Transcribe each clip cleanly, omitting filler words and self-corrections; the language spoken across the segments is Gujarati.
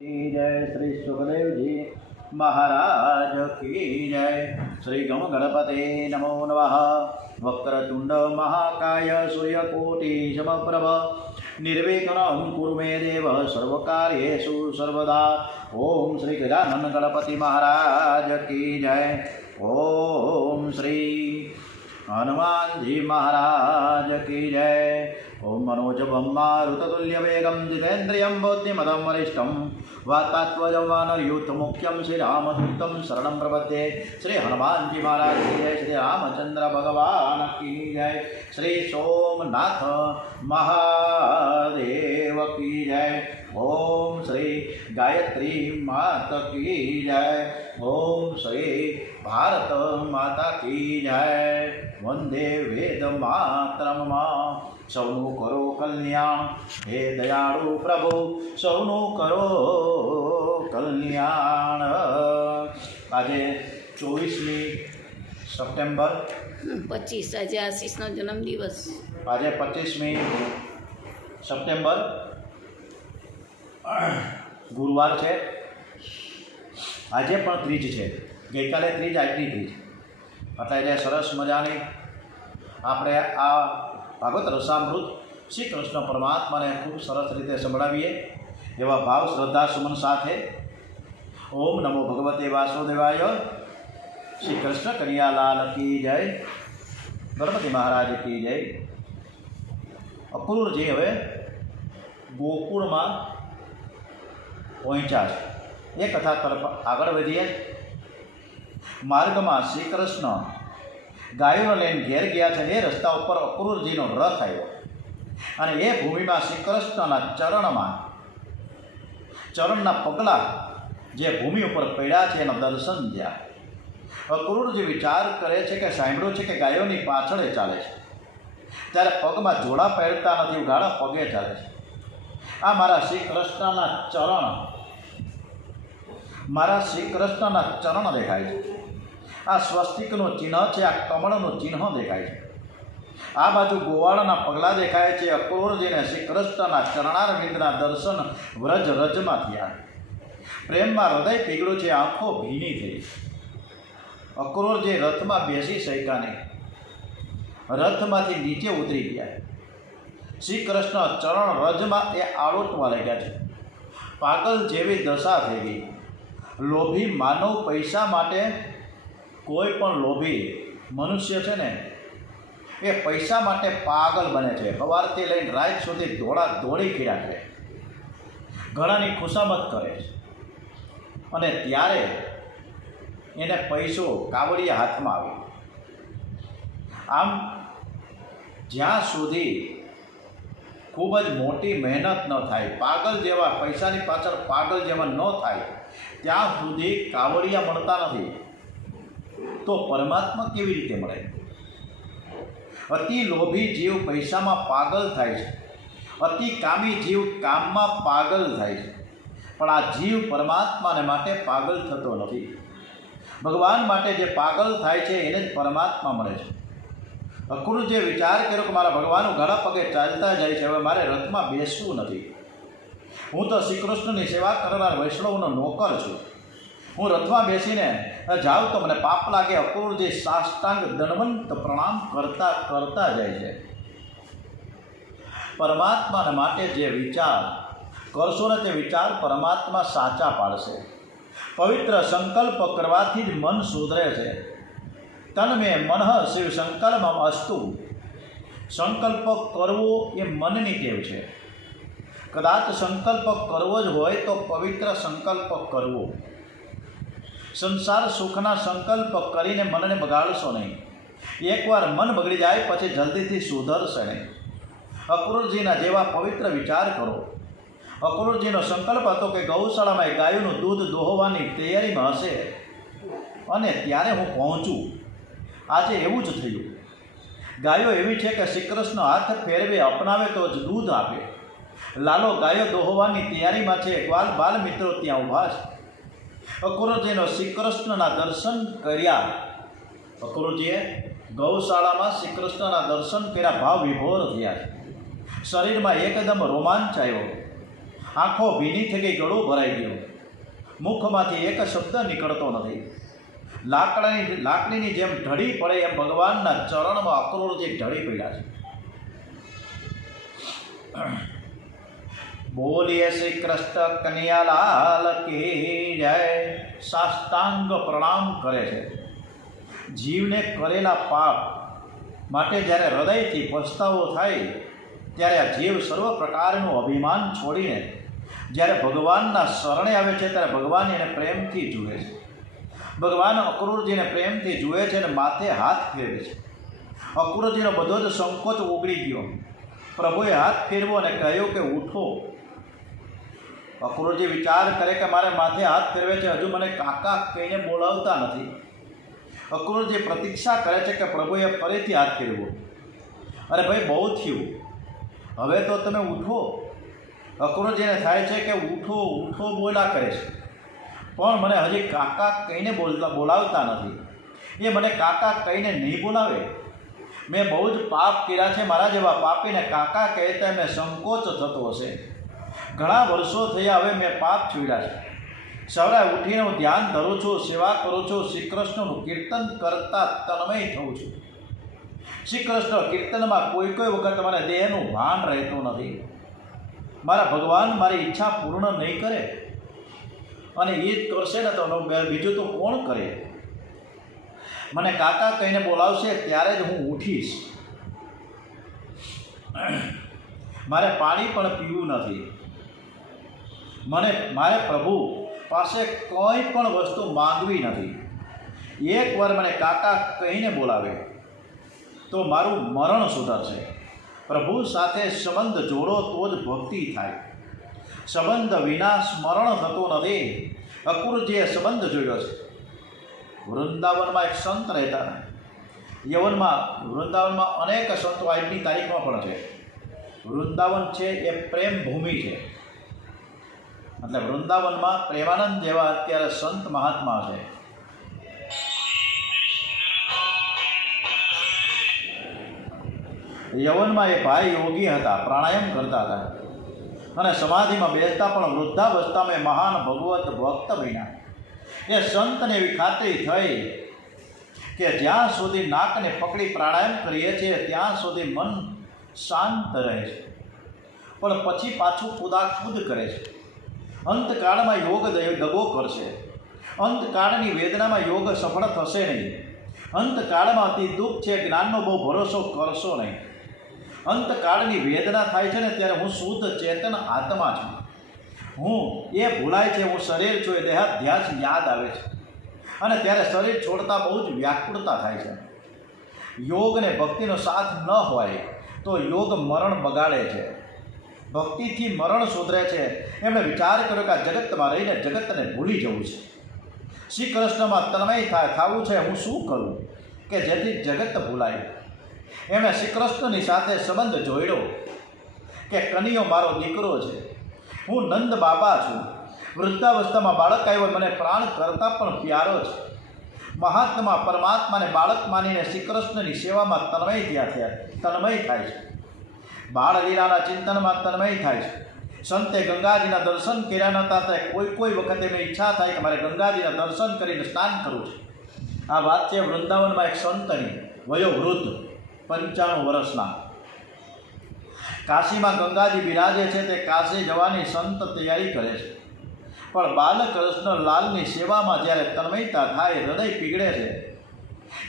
की जय। श्री सुखदेव जी महाराज की जय। श्री गम गणपते नमो नमः। वक्रतुंड महाकाय सूर्यकोटि समप्रभ निर्विघ्नं कुरु मे देव सर्वकार्येषु सर्वदा। ओम श्री गजानन गणपति महाराज की जय। ओम श्री हनुमान जी महाराज की जय। ओम मनोजवं मारुततुल्यवेगं जितेन्द्रियं बुद्धिमतं वरिष्ठं वातात्मजं वानरयूथमुख्यं श्रीरामदूतं शरणं प्रपद्ये। श्री हनुमान जी महाराज की जय। श्री रामचंद्र भगवान की जय। श्री सोमनाथ महादेव की जय। ओम श्री गायत्री माता की जय। ओम श्री भारत माता की जय। वंदे वेद मातरम। सौनु करो कल्याण हे दयाळु प्रभु सौनु करो कल्याण। आज 24મી સપ્ટેમ્બર 25 આજે આશીષનો જન્મદિવસ। आज 25મી સપ્ટેમ્બર ગુરુવાર છે। આજે પણ ત્રીજ છે। ગઈકાલે ત્રીજ આજની ત્રીજ એટલે સરસ મજાની આપણે આ ભાગવત રસામૃત શ્રી કૃષ્ણ પરમાત્માને ખૂબ સરસ રીતે સંભળાવીએ એવા ભાવ શ્રદ્ધા સુમન સાથે ઓમ નમો ભગવતે વાસુદેવાય। શ્રી કૃષ્ણ કનૈયાલાલ की जय। ગણપતિ મહારાજ की जय। અક્રૂરજી હવે ગોકુળમાં પહોંચ્યા છે। એ કથા તરફ આગળ વધીએ। માર્ગમાં શ્રી કૃષ્ણ ગાયોને લઈને ઘેર ગયા છે। એ રસ્તા ઉપર અક્રૂરજીનો રથ આવ્યો અને એ ભૂમિમાં શ્રી કૃષ્ણના ચરણના પગલા જે ભૂમિ ઉપર પડ્યા છે એના દર્શન થયા। અક્રૂરજી વિચાર કરે છે કે સાંભળ્યું છે કે ગાયોની પાછળ ચાલે છે ત્યારે પગમાં જોડા પહેરતા નથી, ઉઘાડા પગે ચાલે છે। આ મારા શ્રી કૃષ્ણના ચરણ દેખાય છે। આ સ્વસ્તિકનું ચિહ્ન છે, આ કમળનું ચિહ્ન દેખાય છે। આ બાજુ ગોવાળના પગલાં દેખાય છે। અક્રૂરજીને શ્રી કૃષ્ણના ચરણારવિંદના દર્શન વ્રજ રજમાં થયા। પ્રેમમાં હૃદય પીગળ્યું છે, આંખો ભીની થઈ। અક્રૂરજી રથમાં બેસી શક્યા નહીં, રથમાંથી નીચે ઉતરી ગયા। શ્રી કૃષ્ણ ચરણ રજમાં એ આળોટવા લાગ્યા છે। પાગલ જેવી દશા થઈ ગઈ। લોભી માનવ પૈસા માટે કોઈ પણ લોભી મનુષ્ય છે ને એ પૈસા માટે પાગલ બને છે। સવારથી લઈને રાત સુધી દોડા દોડી કર્યા કરે, ઘણાની ખુશામત કરે છે અને ત્યારે એને પૈસો કાવડિયા હાથમાં આવે। આમ જ્યાં સુધી ખૂબ જ મોટી મહેનત ન થાય, પાગલ જેવા પૈસાની પાછળ પાગલ જેવા ન થાય ત્યાં સુધી કાવડિયા મળતા નથી। તો પરમાત્મા કેવી રીતે મળે? અતિ લોભી જીવ પૈસામાં પાગલ થાય છે, અતિ કામી જીવ કામમાં પાગલ થાય છે, પણ આ જીવ પરમાત્માને માટે પાગલ થતો નથી। ભગવાન માટે જે પાગલ થાય છે એને જ પરમાત્મા મળે છે। અક્રૂરજીએ વિચાર કર્યો કે મારા ભગવાન ઘણા પગે ચાલતા જાય છે, હવે મારે રથમાં બેસવું નથી। હું તો શ્રી કૃષ્ણની સેવા કરનાર વૈષ્ણવનો નોકર છું। હું રથમાં બેસીને જાઉં તો મને પાપ લાગે। અક્રૂરજી સાષ્ટાંગ દંડવંત પ્રણામ કરતા કરતા જાય છે। પરમાત્માને માટે જે વિચાર કરશો ને તે વિચાર પરમાત્મા સાચા પાડશે। પવિત્ર સંકલ્પ કરવાથી જ મન સુધરે છે। તન્મે મનઃ શિવ સંકલ્પમ અસ્તુ। સંકલ્પ કરવો એ મનની ટેવ છે। કદાચ સંકલ્પ કરવો જ હોય તો પવિત્ર સંકલ્પ કરવો। સંસાર સુખના સંકલ્પ કરીને મનને બગાડશો નહીં। એકવાર મન બગડી જાય પછી જલ્દીથી સુધરશે નહીં। અક્રૂરજીના જેવા પવિત્ર વિચાર કરો। અક્રૂરજીનો સંકલ્પ હતો કે ગૌશાળામાં ગાયોનું દૂધ દોહવાની તૈયારીમાં હશે અને ત્યારે હું પહોંચું। આજે એવું જ થયું। ગાયો એવી છે કે શ્રી કૃષ્ણ હાથ ફેરવે અપનાવે તો જ દૂધ આપે। લાલો ગાયો દોહવાની તૈયારીમાં છે, ગ્વાલ બાલ મિત્રો ત્યાં ઊભા છે। અક્રૂરજીનો શ્રી કૃષ્ણના દર્શન કર્યા। અક્રૂરજીએ ગૌશાળામાં શ્રી કૃષ્ણના દર્શન કર્યા, ભાવ વિભોર થયા। શરીરમાં એકદમ રોમાંચ આવ્યો। આંખો ભીની થઈ ગઈ, ગળું ભરાઈ ગયું, મુખમાંથી એક શબ્દ નીકળતો નથી. લાકડીની જેમ ઢળી પડે એમ ભગવાનના ચરણમાં અક્રૂરજી ઢળી પડ્યા છે. બોલીએ શ્રી કૃષ્ણ કનૈયાલાલ કી જય. સાષ્ટાંગ પ્રણામ કરે છે. જીવને કરેલા પાપ માટે જ્યારે હૃદયથી પસ્તાવો થાય ત્યારે આ જીવ સર્વ પ્રકારનું અભિમાન છોડીને જ્યારે ભગવાનના શરણે આવે છે ત્યારે ભગવાન એને પ્રેમથી જુએ છે. ભગવાન અક્રૂરજીને પ્રેમથી જુએ છે અને માથે હાથ ફેરવે છે. અક્રૂરજીનો બધો જ સંકોચ ઓગળી ગયો. પ્રભુએ હાથ ફેરવ્યો અને કહ્યું કે ઉઠો. અક્રૂરજી વિચાર કરે કે મારે માથે હાથ ફેરવે છે, હજુ મને કાકા કહીને બોલાવતા નથી. અક્રૂરજી પ્રતીક્ષા કરે છે કે પ્રભુએ ફરીથી હાથ ફેરવ્યો. અરે ભાઈ, બહુ થયું, હવે તો તમે ઉઠો. અક્રૂરજીને થાય છે કે ઉઠો ઉઠો બોલા કરે છે, પણ મને હજી કાકા કહીને બોલાવતા નથી. એ મને કાકા કહીને નહીં બોલાવે. મેં બહુ જ પાપ કર્યા છે. મારા જેવા પાપીને કાકા કહેતા મેં સંકોચ થતો હશે. ઘણા વર્ષો થયા હવે મેં પાપ છોડ્યા છે. સવારે ઉઠીને હું ધ્યાન ધરું છું, સેવા કરું છું, શ્રી કૃષ્ણનું કીર્તન કરતા તન્મય થઉં છું. શ્રી કૃષ્ણ કીર્તનમાં કોઈ વખત મને દેહનું ભાન રહેતું નથી. મારા ભગવાન મારી ઈચ્છા પૂર્ણ નહીં કરે, અને એ જ કરશે ને તો બીજું તો કોણ કરે? મને કાકા કહીને બોલાવશે ત્યારે જ હું ઉઠીશ. મારે પાણી પણ પીવું નથી. મારે પ્રભુ પાસે કોઈ પણ વસ્તુ માંગવી નથી. એકવાર મને કાકા કહીને બોલાવે તો મારું મરણ સુધરશે. પ્રભુ સાથે સંબંધ જોડો તો જ ભક્તિ થાય. સંબંધ વિના સ્મરણ થતો નથી. અક્રૂરજીએ સંબંધ જોયો છે. વૃંદાવનમાં એક સંત રહેતા હતા. વૃંદાવનમાં અનેક સંતો આજની તારીખમાં પણ છે. વૃંદાવન છે એ પ્રેમ ભૂમિ છે. એટલે વૃંદાવનમાં પ્રેમાનંદ જેવા અત્યારે સંત મહાત્મા છે. યવનમાં એ ભાઈ યોગી હતા, પ્રાણાયામ કરતા હતા અને સમાધિમાં બેસતા, પણ વૃદ્ધાવસ્થામાં મહાન ભગવત ભક્ત બન્યા. એ સંતને એવી ખાતરી થઈ કે જ્યાં સુધી નાકને પકડી પ્રાણાયામ કરીએ છીએ ત્યાં સુધી મન શાંત રહે છે, પણ પછી પાછું કૂદાકૂદ કરે છે. અંતકાળમાં યોગ દગો કરશે. અંતકાળની વેદનામાં યોગ સફળ થશે નહીં. અંતકાળમાં અતિ દુઃખ છે, જ્ઞાનનો બહુ ભરોસો કરશો નહીં. અંતકાળની વેદના થાય છે ને ત્યારે હું શુદ્ધ ચેતન આત્મા છું. હું એ ભૂલાય છે, હું શરીર છું, એ દેહાધ્યાસ યાદ આવે છે. અને ત્યારે શરીર છોડતા બહુ જ વ્યાકુળતા થાય છે. યોગ ને ભક્તિનો સાથ ન હોય તો યોગ મરણ બગાડે છે. ભક્તિથી મરણ સુધરે છે. એમણે વિચાર કર્યો કે આ જગતમાં રહીને જગતને ભૂલી જવું છે. શ્રી કૃષ્ણમાં તન્મય થવું છે. હું શું કરું કે જેથી જગત ભૂલાય? એમણે શ્રી કૃષ્ણની સાથે સંબંધ જોડ્યો કે કનૈયો મારો દીકરો છે, હું નંદ બાબા છું. વૃદ્ધાવસ્થામાં બાળક આવ્યો, મને પ્રાણ કરતાં પણ પ્યારો છે. મહાત્મા પરમાત્માને બાળક માનીને શ્રી કૃષ્ણની સેવામાં તન્મય થાય છે. બાળલીલાના ચિંતનમાં તન્મય થાય છે. સંતે ગંગાજીના દર્શન કર્યા નહોતા, તો કોઈ વખતે એની ઈચ્છા થાય કે મારે ગંગાજીના દર્શન કરીને સ્નાન કરવું છે. આ વાત છે વૃંદાવનમાં એક સંતની, વયોવૃદ્ધ 95 વર્ષના. કાશીમાં ગંગાજી બિરાજે છે. તે કાશી જવાની સંત તૈયારી કરે છે, પણ બાલકૃષ્ણ લાલની સેવામાં જ્યારે તન્મયતા થાય, હૃદય પીગળે છે.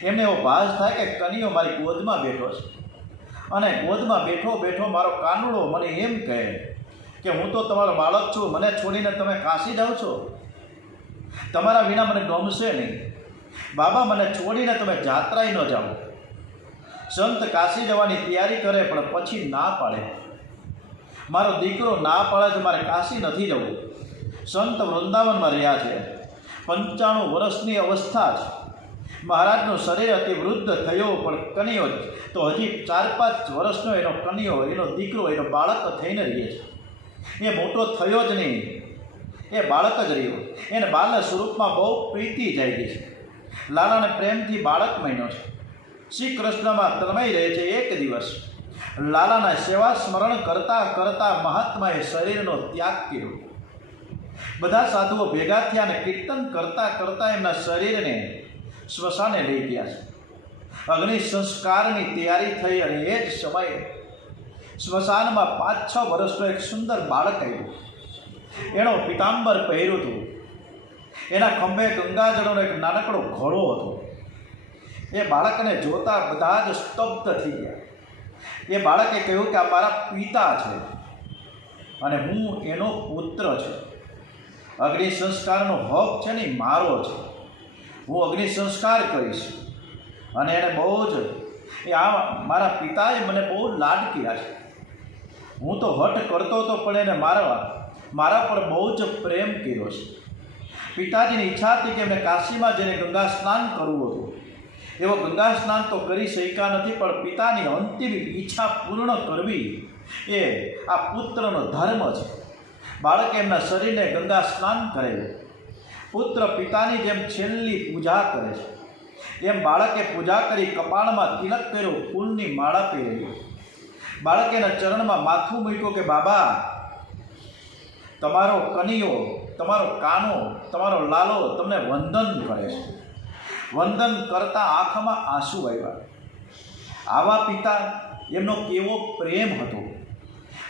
એમને એવો ભાસ થાય કે કનૈયો મારી ગોદમાં બેઠો છે, અને ગોદમાં બેઠો બેઠો મારો કાનુડો મને એમ કહે કે હું તો તમારો બાળક છું, મને છોડીને તમે કાશી જાઓ છો, તમારા વિના મને ગમશે નહીં. બાબા, મને છોડીને તમે જાત્રાએ ન જાઓ. સંત કાશી જવાની તૈયારી કરે, પણ પછી ના પાડે. મારો દીકરો ના પાડે છે, મારે કાશી નથી જવું. સંત વૃંદાવનમાં રહ્યા છે. 95 વર્ષની અવસ્થા છે. મહારાજનું શરીર અતિ વૃદ્ધ થયો, પણ કનૈયો તો હજી 4-5 વર્ષનો એનો કનૈયો, એનો દીકરો, એનો બાળક થઈને રહે છે. એ મોટો થયો જ નહીં, એ બાળક જ રહ્યો. એને બાલ સ્વરૂપમાં બહુ પ્રીતિ જાગી છે. લાલાને પ્રેમથી બાળક માન્યો છે. શ્રી કૃષ્ણમાં તન્મય રહે છે. એક દિવસ લાલાના સેવા સ્મરણ કરતા કરતા મહાત્માએ શરીરનો ત્યાગ કર્યો. બધા સાધુઓ ભેગા થયા અને કીર્તન કરતા કરતા એમના શરીરને સ્મશાને લઈ ગયા છે. અગ્નિ સંસ્કારની તૈયારી થઈ અને એ જ સમયે સ્મશાનમાં 5-6 વર્ષનો એક સુંદર બાળક આવ્યું. એનો પિતાંબર પહેર્યું હતું. એના ખંભે ગંગાજળનો એક નાનકડો ઘડો હતો. એ બાળકને જોતા બધા જ સ્તબ્ધ થઈ ગયા. એ બાળકે કહ્યું કે આ મારા પિતા છે અને હું એનો પુત્ર છું. અગ્નિ સંસ્કારનો હક છે ને મારો છે. હું અગ્નિ સંસ્કાર કરીશ. અને એને બહુ જ મારા પિતાએ મને બહુ લાડ કર્યા છે. હું તો હઠ કરતો હતો પણ એને મારા પર બહુ જ પ્રેમ કર્યો છે. પિતાજીની ઈચ્છા હતી કે એમને કાશીમાં જઈને ગંગા સ્નાન કરવું હતું. એવો ગંગા સ્નાન તો કરી શક્યા નથી, પણ પિતાની અંતિમ ઈચ્છા પૂર્ણ કરવી એ આ પુત્રનો ધર્મ છે. બાળકે એમના શરીરને ગંગા સ્નાન કરેલું. પુત્ર પિતાની જેમ છેલ્લી પૂજા કરે છે એમ બાળકે પૂજા કરી કપાળમાં તિલક કર્યો, ફૂલની માળા પહેરેલી. બાળકે એના ચરણમાં માથું મૂક્યું કે બાબા, તમારો કનૈયો, તમારો કાનો, તમારો લાલો તમને વંદન કરે છે. વંદન કરતા આંખમાં આંસુ આવ્યા. આવા પિતા, એમનો કેવો પ્રેમ હતો.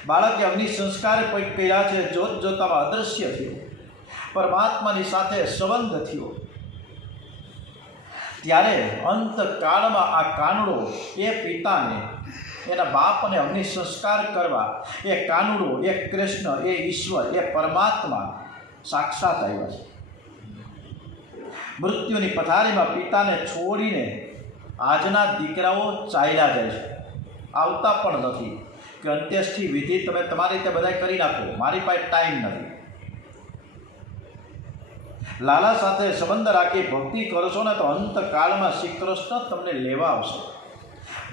બાળકે અગ્નિ સંસ્કાર કર્યા છે. જોત જોતામાં અદૃશ્ય થયો. પરમાત્માની સાથે સંબંધ થયો. ત્યારે અંતકાળમાં આ કાનુડો એ પિતાને, એના બાપને અગ્નિ સંસ્કાર કરવા એ કાનુડો, એ કૃષ્ણ, એ ઈશ્વર, એ પરમાત્મા સાક્ષાત આવ્યા છે. મૃત્યુની પથારીમાં પિતાને છોડીને આજના દીકરાઓ ચાલ્યા જાય છે. આવતા પણ નથી કે અંત્યેષ્ટિ વિધિ તમે તમારી રીતે બધા કરી નાખો, મારી પાસે ટાઈમ નથી. લાલા સાથે સંબંધ રાખી ભક્તિ કરશો ને તો અંતકાળમાં શ્રી કૃષ્ણ તમને લેવા આવશે.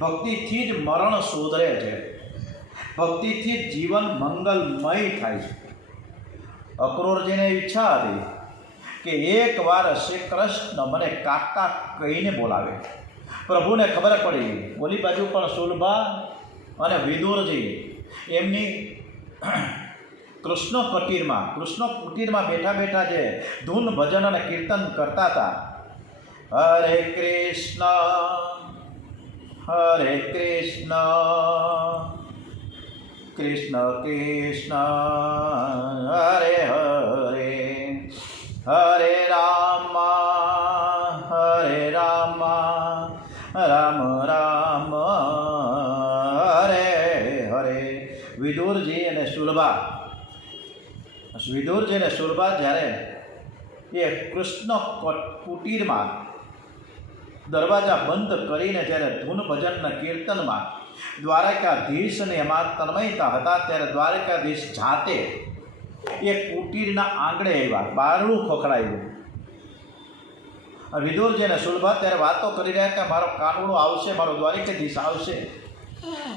ભક્તિથી જ મરણ શોધરે છે. ભક્તિથી જ જીવન મંગલમય થાય છે. અક્રૂરજીને ઈચ્છા હતી કે એકવાર શ્રી કૃષ્ણ મને કાકા કહીને બોલાવે. પ્રભુને ખબર પડી. ઓલી બાજુ પણ સુલભા અને વિદુરજી એમની કૃષ્ણ કુટીરમાં બેઠા બેઠા જે ધૂન ભજન અને કીર્તન કરતા હતા. હરે કૃષ્ણ કૃષ્ણ કૃષ્ણ હરે હરે, હરે રામ રામ રામ હરે હરે. વિદુરજી અને સુલભા જ્યારે એ કૃષ્ણ કુટીરમાં દરવાજા બંધ કરીને જ્યારે ધૂન ભજનના કીર્તનમાં દ્વારકાધીશને એમાં તન્મયતા હતા, ત્યારે દ્વારકાધીશ જાતે એ કુટીરના આંગણે આવ્યા. બારણું ખખડાયું. વિદુરજી અને સુલભા ત્યારે વાતો કરી રહ્યા કે મારો કાનુડો આવશે, મારો દ્વારકાધીશ આવશે,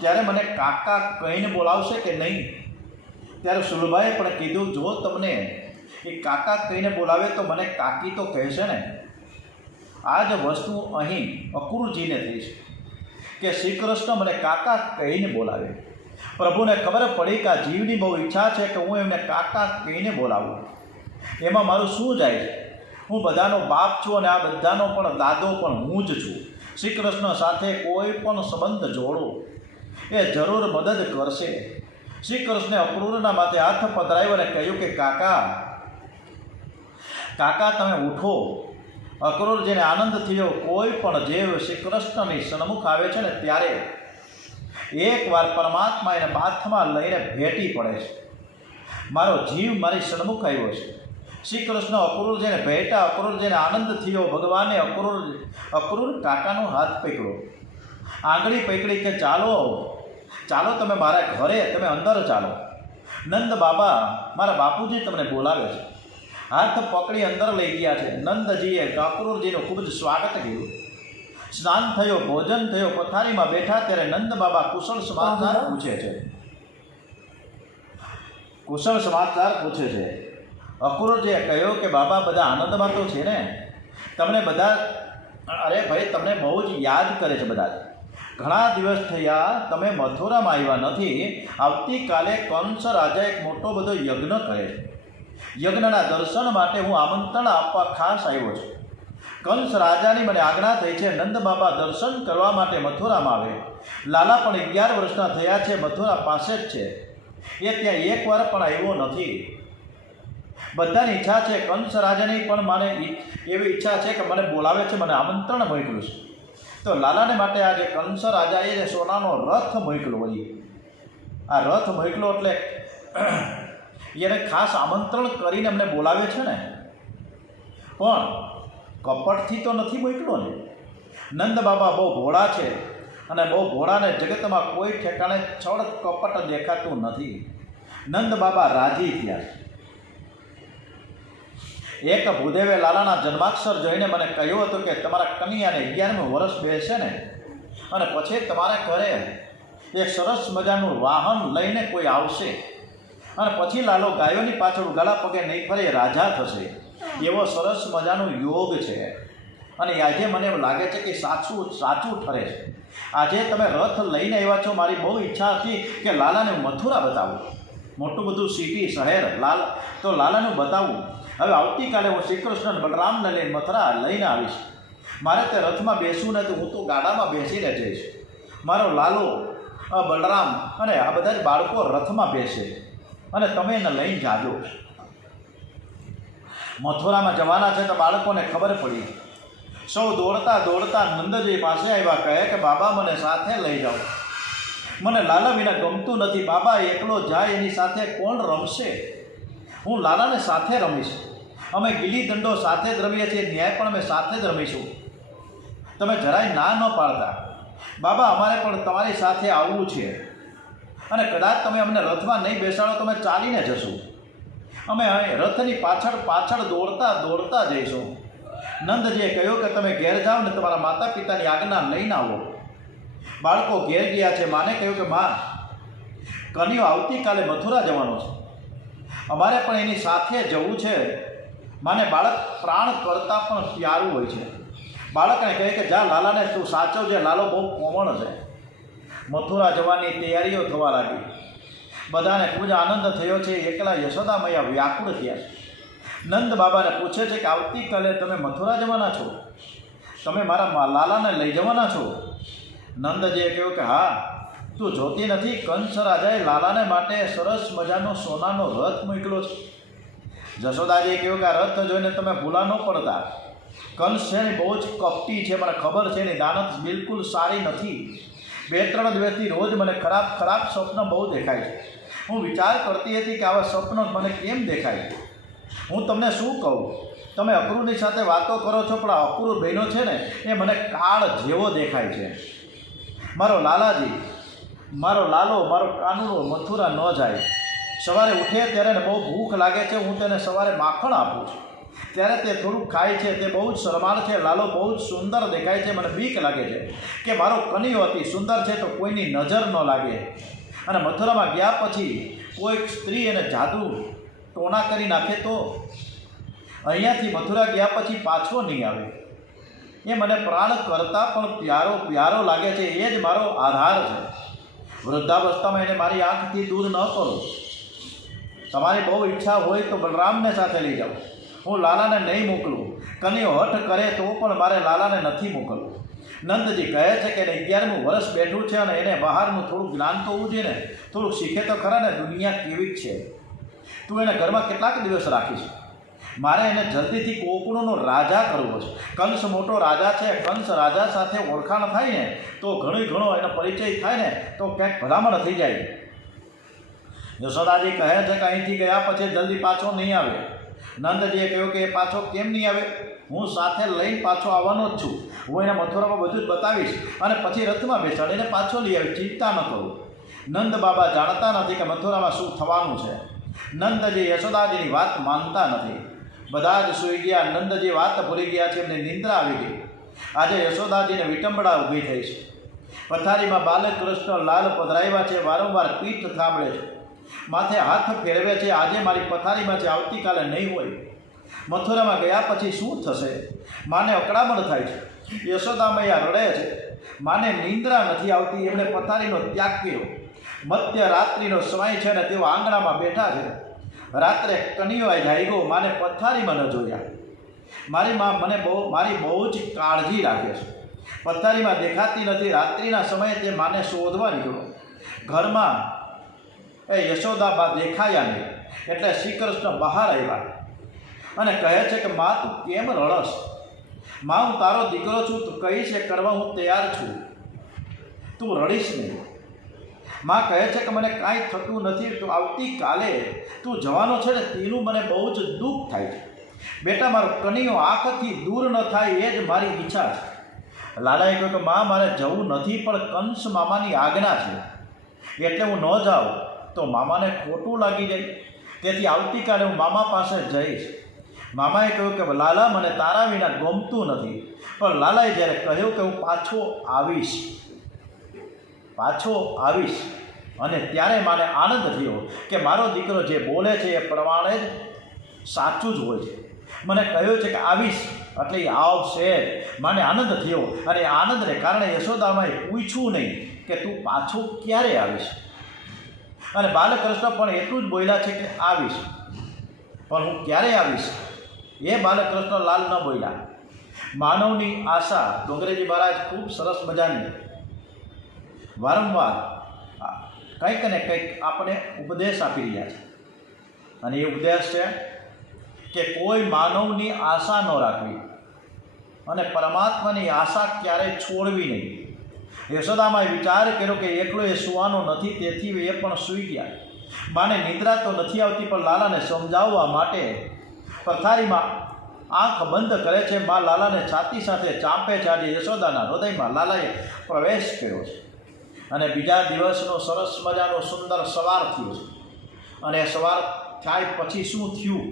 ત્યારે મને કાકા કહીને બોલાવશે કે નહીં. ત્યારે સુલભાએ પણ કીધું, જો તમને એ કાકા કહીને બોલાવે તો મને કાકી તો કહેશે ને. આ જ વસ્તુ અહીં અક્રૂરજીને થઈ છે કે શ્રી કૃષ્ણ મને કાકા કહીને બોલાવે. પ્રભુને ખબર પડી કે આ જીવની બહુ ઈચ્છા છે કે હું એમને કાકા કહીને બોલાવું. એમાં મારું શું જાય છે? હું બધાનો બાપ છું અને આ બધાનો પણ દાદો પણ હું જ છું. શ્રી કૃષ્ણ સાથે કોઈ પણ સંબંધ જોડો એ જરૂર મદદ કરશે. શ્રી કૃષ્ણે અક્રૂરના માથે હાથ પધરાવ્યો અને કહ્યું કે કાકા તમે ઉઠો. અક્રૂરજીને આનંદ થયો. કોઈ પણ જીવ શ્રી કૃષ્ણની સન્મુખ આવે છે ને ત્યારે એકવાર પરમાત્મા એને હાથમાં લઈને ભેટી પડે છે. મારો જીવ મારી સન્મુખ આવ્યો છે. શ્રી કૃષ્ણ અક્રૂરજીને ભેટા. અક્રૂરજીને આનંદ થયો. ભગવાને અક્રૂર કાકાનો હાથ પકડ્યો, આંગળી પકડી કે ચાલો તમે મારા ઘરે, તમે અંદર ચાલો. નંદ બાબા, મારા બાપુજી તમને બોલાવે છે. હાથ પકડી અંદર લઈ ગયા છે. નંદજીએ અક્રૂરજીનું ખૂબ જ સ્વાગત કર્યું. સ્નાન થયો, ભોજન થયો, પથારીમાં બેઠા ત્યારે નંદ બાબા કુશળ સમાચાર પૂછે છે. અક્રૂરજીએ કહ્યું કે બાબા બધા આનંદમાં તો છે ને? તમને બધા, અરે ભાઈ તમને બહુ જ યાદ કરે છે બધા. ઘણા દિવસ થયા તમે મથુરામાં આવ્યા નથી. આવતીકાલે કંસ રાજા એક મોટો બધો યજ્ઞ કરે છે. યજ્ઞના દર્શન માટે હું આમંત્રણ આપવા ખાસ આવ્યો છું. કંસ રાજાની મને આજ્ઞા થઈ છે. નંદ બાબા દર્શન કરવા માટે મથુરામાં આવે. લાલા પણ 11 વર્ષના થયા છે, મથુરા પાસે જ છે. એ ત્યાં એકવાર પણ આવ્યો નથી. બધાની ઈચ્છા છે, કંસ રાજાની પણ મને એવી ઈચ્છા છે કે મને બોલાવે છે, મને આમંત્રણ મોકલ્યું છે. તો લાલાને માટે આજે કંસ રાજાએ જે સોનાનો રથ મોકલ્યો હોય, આ રથ મોકલ્યો એટલે એને ખાસ આમંત્રણ કરીને અમને બોલાવે છે ને. પણ કપટથી તો નથી મોકલ્યો ને. નંદ બાબા બહુ ભોળા છે, અને બહુ ભોળાને જગતમાં કોઈ ઠેકાણે છળ કપટ દેખાતું નથી. નંદ બાબા રાજી થયા. એક ભૂદેવે લાલાના જન્માક્ષર જોઈને મને કહ્યું હતું કે તમારા કન્યાને 11મું વર્ષ બેસે ને, અને પછી તમારા ઘરે એક સરસ મજાનું વાહન લઈને કોઈ આવશે, અને પછી લાલો ગાયોની પાછળ ગળા પગે નહીં ફરે, રાજા થશે. એવો સરસ મજાનો યોગ છે. અને આજે મને એવું લાગે છે કે સાચું ઠરે છે. આજે તમે રથ લઈને આવ્યા છો. મારી બહુ ઈચ્છા હતી કે લાલાને હું મથુરા બતાવું, મોટું બધું સિટી શહેર તો લાલાનું બતાવું. હવે આવતીકાલે હું શ્રી કૃષ્ણ બલરામને લઈને મથુરા લઈને આવીશ. મારે તે રથમાં બેસવું નથી, હું તો ગાડામાં બેસીને જઈશ. મારો લાલો, બલરામ અને આ બધા જ બાળકો રથમાં બેસે, અને તમે એને લઈને જાજો. મથુરામાં જવાના છે તો બાળકોને ખબર પડી. સૌ દોડતા દોડતા નંદજી પાસે આવ્યા, કહે કે બાબા મને સાથે લઈ જાઓ. મને લાલા વિના ગમતું નથી. બાબા એકલો જાય, એની સાથે કોણ રમશે? હું લાલાને સાથે રમીશ. અમે ગિલ્લી દંડો સાથે જ રમીએ છીએ, ન્યાય પણ અમે સાથે જ રમીશું. તમે જરાય ના ન પાડતા. બાબા અમારે પણ તમારી સાથે આવવું છે, અને કદાચ તમે અમને રથમાં નહીં બેસાડો તો અમે ચાલીને જશું. અમે રથની પાછળ દોડતા દોડતા જઈશું. નંદજીએ કહ્યું કે તમે ઘેર જાઓ ને તમારા માતા પિતાની આજ્ઞા લઈને આવો. બાળકો ઘેર ગયા છે. માને કહ્યું કે માં, કન્યો આવતીકાલે મથુરા જવાનો છે, અમારે પણ એની સાથે જવું છે. માને બાળક પ્રાણ કરતાં પણ પ્યારું હોય છે. બાળકને કહે કે જા, લાલાને તું સાચવજે, લાલો બહુ કોમળ છે. મથુરા જવાની તૈયારીઓ થવા લાગી. બધાને ખૂબ જ આનંદ થયો છે. એકલા યશોદા મૈયા વ્યાકુળ થયા. નંદ બાબાને પૂછે છે કે આવતીકાલે તમે મથુરા જવાના છો? તમે મારા લાલાને લઈ જવાના છો? નંદજીએ કહ્યું કે હા, તું જોતી નથી, કંસ રાજાએ લાલાને માટે સરસ મજાનો સોનાનો રથ મોકલ્યો છે. જશોદાજીએ કહ્યું કે આ રથ જોઈને તમે ભૂલા ન પડતા. કંસ છે ને બહુ જ કપટી છે, મને ખબર છે. એની દાનત બિલકુલ સારી નથી. 2-3 દિવસથી રોજ મને ખરાબ સ્વપ્ન બહુ દેખાય છે. હું વિચાર કરતી હતી કે આવા સ્વપ્નો મને કેમ દેખાય. હું તમને શું કહું, તમે અક્રૂરની સાથે વાતો કરો છો, પણ આ અક્રૂર બહેનો છે ને એ મને કાળ જેવો દેખાય છે. મારો લાલાજી, મારો લાલો, મારો કાનુડો મથુરા ન જાય. સવારે ઉઠે ત્યારે ને બહુ ભૂખ લાગે છે. હું તેને સવારે માખણ આપું છું, ત્યારે તે થોડુંક ખાય છે. તે બહુ જ શરમાળ છે. લાલો બહુ જ સુંદર દેખાય છે. મને બીક લાગે છે કે મારો કન્યો અતિ સુંદર છે તો કોઈની નજર ન લાગે. અને મથુરામાં ગયા પછી કોઈક સ્ત્રી એને જાદુ ટોણા કરી નાખે તો અહીંયાથી મથુરા ગયા પછી પાછો નહીં આવે. એ મને પ્રાણ કરતાં પણ પ્યારો લાગે છે. એ જ મારો આધાર છે. વૃદ્ધાવસ્થામાં એને મારી આંખથી દૂર ન કરો. તમારી બહુ ઈચ્છા હોય તો બલરામને સાથે લઈ જાઓ. હું લાલાને નહીં મોકલું. કન્યો હઠ કરે તો પણ મારે લાલાને નથી મોકલવું. નંદજી કહે છે કે એને 11મું વર્ષ બેઠું છે, અને એને બહારનું થોડું જ્ઞાન તો હોવું જોઈએ ને. થોડુંક શીખે તો ખરા ને, દુનિયા કેવી છે. તું એને ઘરમાં કેટલાક દિવસ રાખીશ. મારે એને જલ્દીથી કોકણોનો રાજા કરવો છે. કંસ મોટો રાજા છે. કંસ રાજા સાથે ઓળખાણ થાય ને તો ઘણો એનો પરિચય થાય ને તો ક્યાંક ભલામણ થઈ જાય. યશોદાજી કહે છે કે અહીંથી ગયા પછી જલ્દી પાછો નહીં આવે. નંદજીએ કહ્યું કે એ પાછો કેમ નહીં આવે? હું સાથે લઈને પાછો આવવાનો જ છું. હું એને મથુરામાં બધું જ બતાવીશ, અને પછી રથમાં બેસાડીને પાછો લઈ આવીશ. ચિંતા ન કરો. નંદ બાબા જાણતા નથી કે મથુરામાં શું થવાનું છે. નંદજી યશોદાજીની વાત માનતા નથી. બધા જ સૂઈ ગયા. નંદજી વાત ભૂલી ગયા છે. એમને નિંદ્રા આવી ગઈ. આજે યશોદાજીને વિટંબડા ઊભી થઈ છે. પથારીમાં બાલકૃષ્ણ લાલ પધરાવ્યા છે. વારંવાર પીઠ થાબળે છે, માથે હાથ ફેરવે છે. આજે મારી પથારીમાં છે, આવતીકાલે નહીં હોય. મથુરામાં ગયા પછી શું થશે? માને અકળામણ થાય છે. યશોદા મૈયા રડે છે. માને નિંદ્રા નથી આવતી. એમણે પથારીનો ત્યાગ કર્યો. મધ્યરાત્રિનો સમય છે ને તેઓ આંગણામાં બેઠા છે. રાત્રે કનિયો જાગ્યો, માને પથારીમાં ન જોયા. મારી મા મારી બહુ જ કાળજી રાખે છે. પથારીમાં દેખાતી નથી. રાત્રિના સમયે તે માને શોધવા નીકળ્યો. ઘરમાં એ યશોદાબા દેખાયા નહીં. એટલે શ્રી કૃષ્ણ બહાર આવ્યા અને કહે છે કે મા તું કેમ રડસ? મા હું તારો દીકરો છું, તું કહીશ એ કરવા હું તૈયાર છું, તું રડીશ નહીં. મા કહે છે કે મને કાંઈ થતું નથી, તું આવતીકાલે તું જવાનો છે ને તેનું મને બહુ જ દુઃખ થાય છે. બેટા મારો કનિયો આંખથી દૂર ન થાય એ જ મારી ઈચ્છા છે. લાલાએ કહ્યું કે મા મારે જવું નથી, પણ કંસ મામાની આજ્ઞા છે એટલે હું ન જાઉં તો મામાને ખોટું લાગી જાય, તેથી આવતીકાલે હું મામા પાસે જઈશ. મામાએ કહ્યું કે લાલા મને તારા વિના ગમતું નથી. પણ લાલાએ જ્યારે કહ્યું કે હું પાછો આવીશ અને ત્યારે માને આનંદ થયો કે મારો દીકરો જે બોલે છે એ પ્રમાણે જ સાચું જ હોય છે. મને કહ્યું છે કે આવીશ એટલે એ આવશે. મને આનંદ થયો અને આનંદને કારણે યશોદામાએ પૂછ્યું નહીં કે તું પાછો ક્યારે આવીશ. અને બાલકૃષ્ણ પણ એટલું જ બોલ્યા છે કે આવીશ, પણ હું ક્યારે આવીશ એ બાલકૃષ્ણ લાલ ન બોલ્યા. માનવની આશા ડોંગરેજી મહારાજ ખૂબ સરસ મજાની વારંવાર કંઈક ને કંઈક આપણે ઉપદેશ આપી રહ્યા છે. અને એ ઉપદેશ છે કે કોઈ માનવની આશા ન રાખવી અને પરમાત્માની આશા ક્યારેય છોડવી નહીં. યશોદામાએ વિચાર કર્યો કે એકલો એ સૂવાનો નથી, તેથી એ પણ સૂઈ ગયા. માને નિદ્રા તો નથી આવતી, પણ લાલાને સમજાવવા માટે પથારીમાં આંખ બંધ કરે છે. મા લાલાને છાતી સાથે ચાંપે છે. આજે યશોદાના હૃદયમાં લાલાએ પ્રવેશ કર્યો છે અને બીજા દિવસનો સરસ મજાનો સુંદર સવાર થયો છે. અને સવાર થાય પછી શું થયું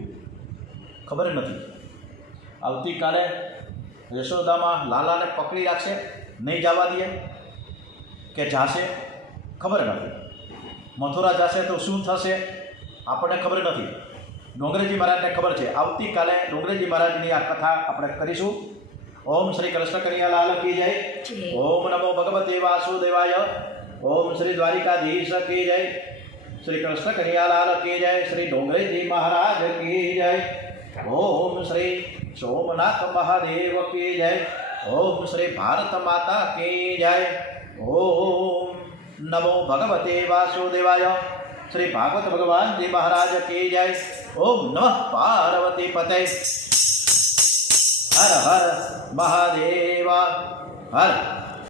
ખબર નથી. આવતીકાલે યશોદામાં લાલાને પકડી રાખશે, નહીં જવા દે કે જાશે ખબર નથી. મથુરા જશે તો શું થશે આપણને ખબર નથી. ડોંગરેજી મહારાજને ખબર છે. આવતીકાલે ડોંગરેજી મહારાજની આ કથા આપણે કરીશું. ઓમ શ્રી કૃષ્ણ કનૈયા લાલ કી જય. ઓમ નમો ભગવતે વાસુદેવાય. ઓમ શ્રી દ્વારિકાધીશ કી જય. શ્રી કૃષ્ણ કનૈયા લાલ કી જય. શ્રી ડોંગરેજી મહારાજ કી જય. ઓમ શ્રી સોમનાથ મહાદેવ કી જય. ઓમ શ્રી ભારત માતા કી જય. ઓમ નમો ભગવતે વાસુદેવાય. શ્રી ભાગવત ભગવાનજી મહારાજ કી જય. ઓમ નમઃ પાર્વતી પતે. હર હર મહાદેવ. હર